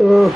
Uh,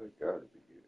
They gotta be good.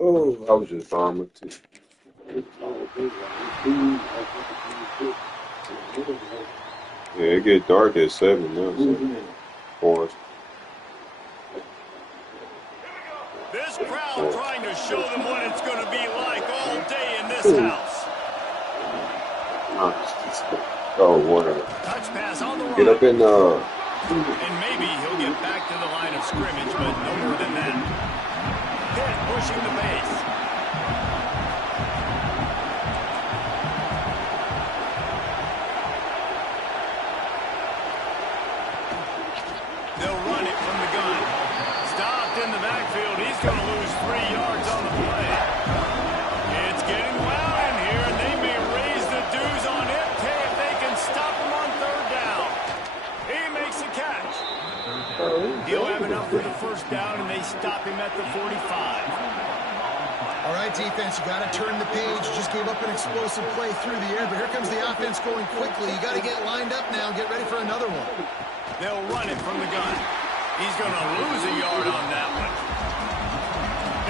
Oh, I was just bombing too. Yeah, it get dark at 7 now. So. Forest. This crowd trying to show them what it's going to be like all day in this house. Oh, whatever. Touch pass on the run. Get up in And maybe he'll get back to the line of scrimmage, but no more than that. Pitt pushing the base. They'll run it from the gun. Stopped in the backfield. He's going to lose 3 yards on the play. It's getting loud in here, and they may raise the dues on him if they can stop him on 3rd down. He makes a catch. He'll have enough for the 1st down, and they stop him at the 45. All right, defense, you got to turn the page. You just gave up an explosive play through the air, but here comes the offense going quickly. You got to get lined up now. Get ready for another one. They'll run it from the gun. He's going to lose a yard on that one.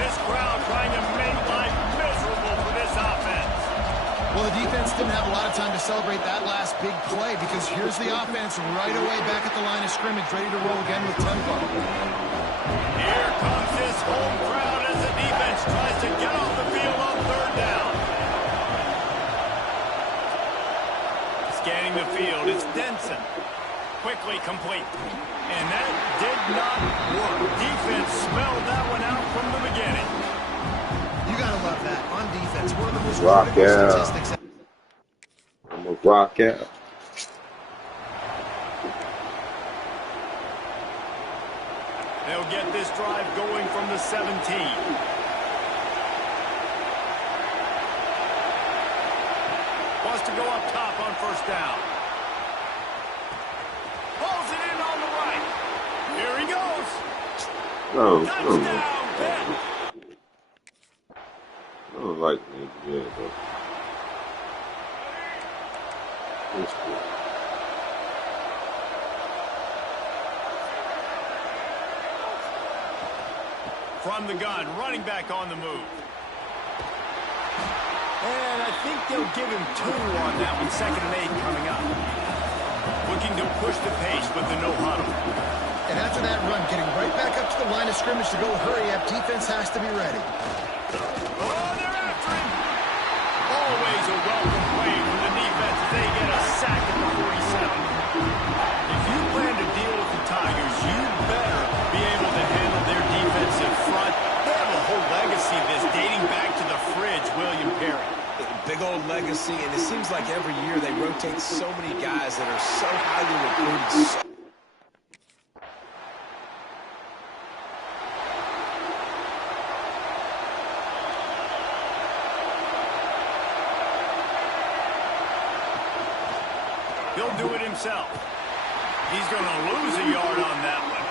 This crowd trying to make life miserable for this offense. Well, the defense didn't have a lot of time to celebrate that last big play because here's the offense right away back at the line of scrimmage, ready to roll again with tempo. Here comes this home crowd as the defense tries to get off the field on 3rd down. Scanning the field, it's Denson. Quickly complete. And that did not work. Defense smelled that one out from the beginning. You got to love that. On defense, one of the most rock critical out. statistics. I'm gonna rock out. They'll get this drive going from the 17. Wants to go up top on 1st down. Pulls it in on the right. Here he goes. Touchdown, Pitt. I don't like that. Yeah, but it's cool. From the gun, running back on the move. And I think they'll give him 2 on that one. 2nd and 8 coming up. Looking to push the pace with the no huddle. And after that run, getting right back up to the line of scrimmage to go hurry up, defense has to be ready. Oh, they're after him. Always a welcome play from the defense as they get a sack at the 47. If you plan to deal with the Tigers, you better be able to handle their defensive front. They have a whole legacy of this dating back to the fridge, William Perry. Big old legacy, and it seems like every year they rotate so many guys that are so highly recruited. He'll do it himself. He's going to lose a yard on that one.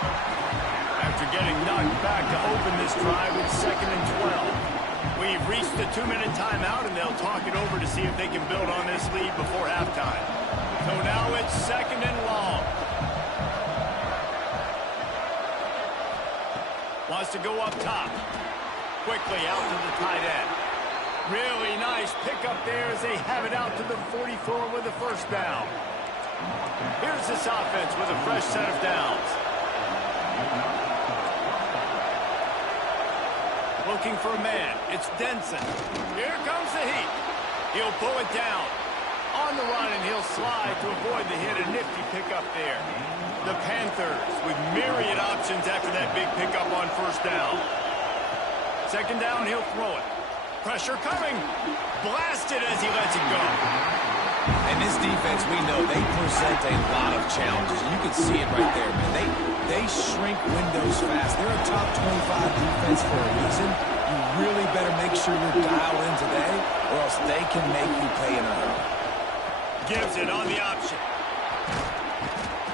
After getting knocked back to open this drive, it's 2nd and 12. We've reached the 2-minute timeout, and they'll talk it over to see if they can build on this lead before halftime. So now it's 2nd and long. Wants to go up top. Quickly out to the tight end. Really nice pickup there as they have it out to the 44 with a first down. Here's this offense with a fresh set of downs. Looking for a man. It's Denson. Here comes the heat. He'll pull it down. On the run, and he'll slide to avoid the hit. A nifty pickup there. The Panthers with myriad options after that big pickup on first down. Second down, he'll throw it. Pressure coming. Blasted as he lets it go. And this defense, we know, they present a lot of challenges. You can see it right there, man. They shrink windows fast. They're a top 25 defense for a reason. You really better make sure you're dialed in today, or else they can make you pay in a hurry. Gives it on the option.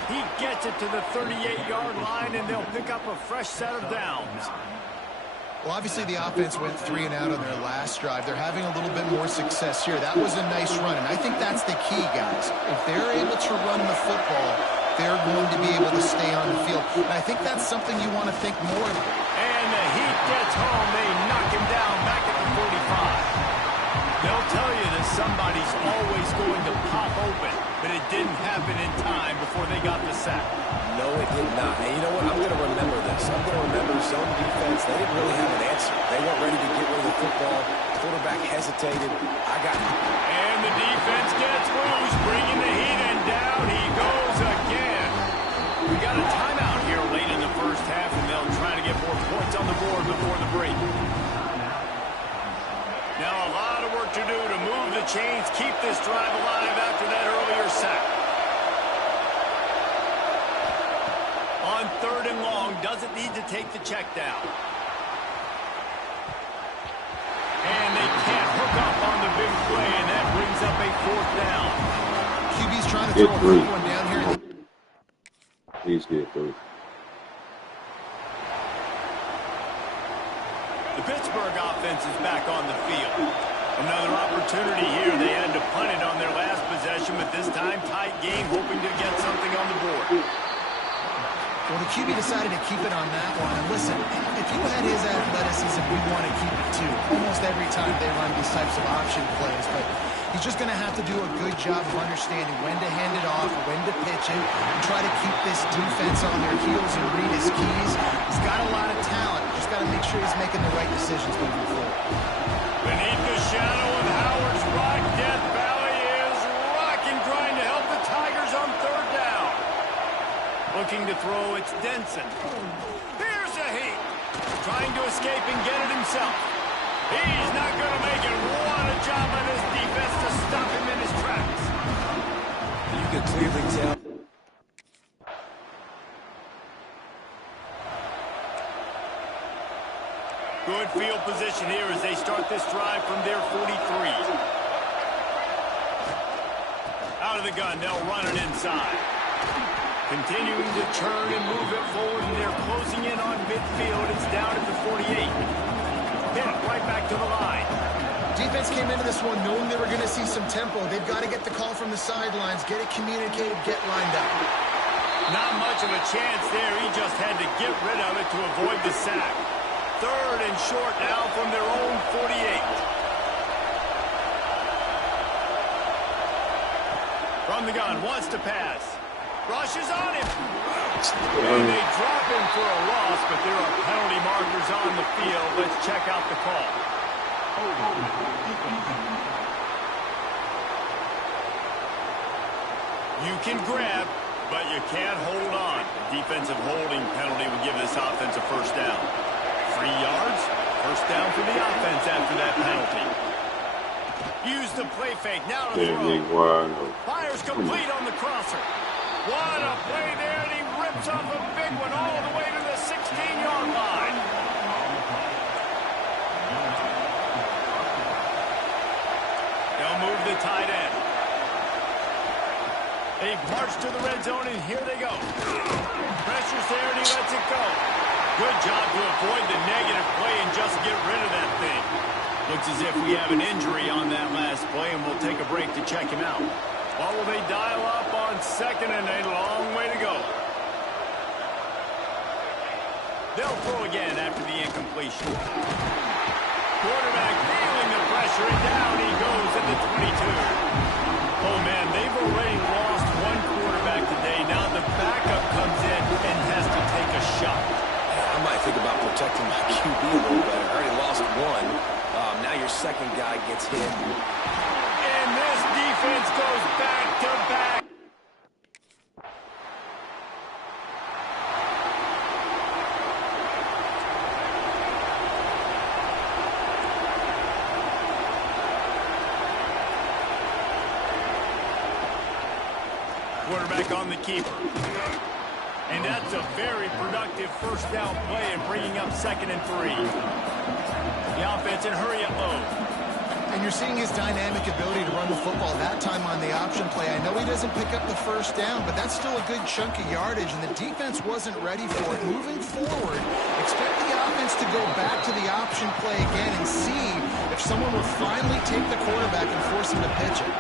He gets it to the 38-yard line, and they'll pick up a fresh set of downs. Well, obviously the offense went 3 and out on their last drive. They're having a little bit more success here. That was a nice run, and I think that's the key, guys. If they're able to run the football, they're going to be able to stay on the field. And I think that's something you want to think more of. And the Heat gets home. They knock him down back at the 45. They'll tell you that somebody's always going to pop open, but it didn't happen in time before they got the sack. No, it did not. And you know what? I'm going to remember this. I'm going to remember zone defense. They didn't really have an answer. They weren't ready to get rid of the football. Quarterback hesitated. I got it. And the defense gets loose, bringing the Heat, and down he goes again. We got a timeout here late in the first half, and they'll try to get more points on the board before the break. Now a lot of work to do to move the chains, keep this drive alive after that earlier sack. On 3rd and long, doesn't need to take the check down. And they can't hook up on the big play, and that brings up a 4th down. QB's trying to throw a quick one down here. Please get 3. The Pittsburgh offense is back on the field. Another opportunity here. They had to punt it on their last possession, but this time tight game, hoping to get something on the board. Well, the QB decided to keep it on that one. And listen, if you had his athleticism, we'd want to keep it too. Almost every time they run these types of option plays. But he's just going to have to do a good job of understanding when to hand it off, when to pitch it, and try to keep this defense on their heels and read his keys. He's got a lot of talent. Just got to make sure he's making the right decisions moving forward. Beneath the shadow of Howard's Rock, Death Valley is rocking, trying to help the Tigers on 3rd down. Looking to throw, it's Denson. Here's the Heat. Trying to escape and get it himself. He's not going to make it. What a job by this defense to stop him in his tracks. You can clearly tell. Good field position here as they start this drive from their 43. Out of the gun, they'll run it inside. Continuing to turn and move it forward, and they're closing in on midfield. It's down at the 48. Pitt right back to the line. Defense came into this one knowing they were going to see some tempo. They've got to get the call from the sidelines, get it communicated, get lined up. Not much of a chance there. He just had to get rid of it to avoid the sack. 3rd and short now from their own 48. From the gun, wants to pass. Rushes on him. And they drop him for a loss, but there are penalty markers on the field. Let's check out the call. You can grab, but you can't hold on. Defensive holding penalty would give this offense a first down. 3 yards, first down for the offense after that penalty. Use the play fake, now to throw. Fires complete on the crosser. What a play there, and he rips off a big one all the way to the 16-yard line. They'll move the tight end. They march to the red zone, and here they go. Pressure's there, and he lets it go. Good job to avoid the negative play and just get rid of that thing. Looks as if we have an injury on that last play, and we'll take a break to check him out. What will they dial up on 2nd and a long way to go? They'll throw again after the incompletion. Quarterback feeling the pressure, and down he goes at the 22. Oh, man, they've already lost one quarterback today. Now the backup comes in and has to take a shot. I might think about protecting my QB a little better. I already lost one. Now your second guy gets hit. And this defense goes back to back. Quarterback on the keeper. And that's a very productive first down play and bringing up 2nd and 3. The offense in hurry-up mode. And you're seeing his dynamic ability to run the football that time on the option play. I know he doesn't pick up the first down, but that's still a good chunk of yardage, and the defense wasn't ready for it. Moving forward, expect the offense to go back to the option play again and see if someone will finally take the quarterback and force him to pitch it.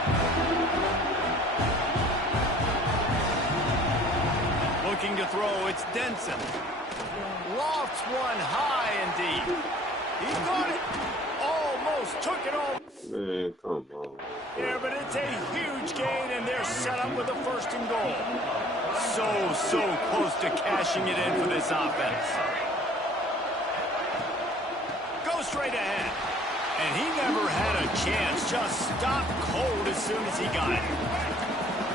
Looking to throw, it's Denson. Lofts one high and deep. He got it. Almost took it all. Man, come on. Yeah, but it's a huge gain, and they're set up with a 1st and goal. So close to cashing it in for this offense. Go straight ahead. And he never had a chance. Just stopped cold as soon as he got it.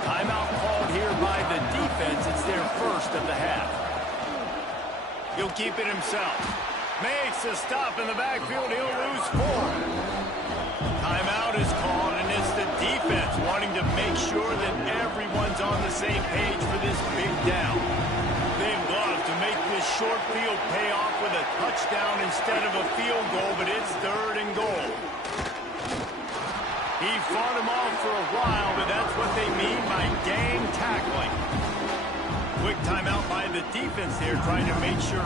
Timeout called here by the defense. It's their first of the half. He'll keep it himself. Makes a stop in the backfield. He'll lose 4. Timeout is called, and it's the defense wanting to make sure that everyone's on the same page for this big down. They'd love to make this short field pay off with a touchdown instead of a field goal, but it's 3rd and goal. He fought him off for a while, but that's what they mean by gang tackling. Quick timeout by the defense there, trying to make sure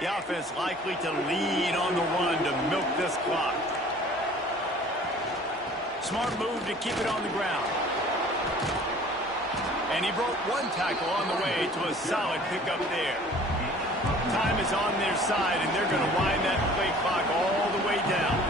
the offense likely to lead on the run to milk this clock. Smart move to keep it on the ground. And he broke one tackle on the way to a solid pickup there. Time is on their side, and they're going to wind that play clock all the way down.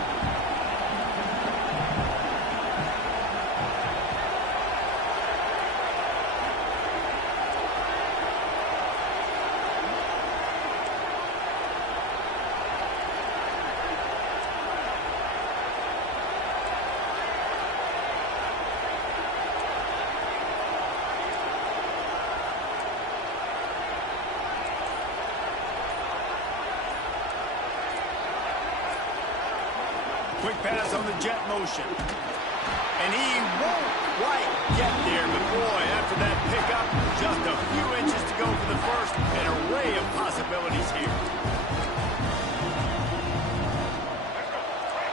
Quick pass on the jet motion. And he won't quite get there, but boy, after that pickup, just a few inches to go for the first. An array of possibilities here.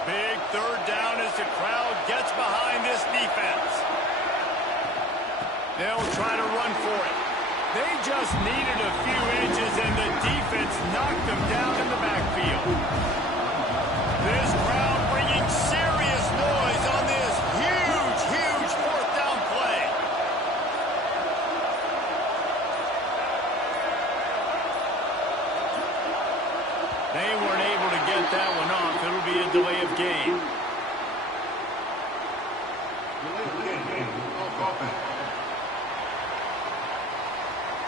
Big 3rd down as the crowd gets behind this defense. They'll try to run for it. They just needed a few inches, and the defense knocked them down in the backfield. This crowd bringing serious noise on this huge 4th down play. They weren't able to get that one off. It'll be a delay of game.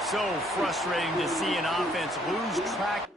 So frustrating to see an offense lose track.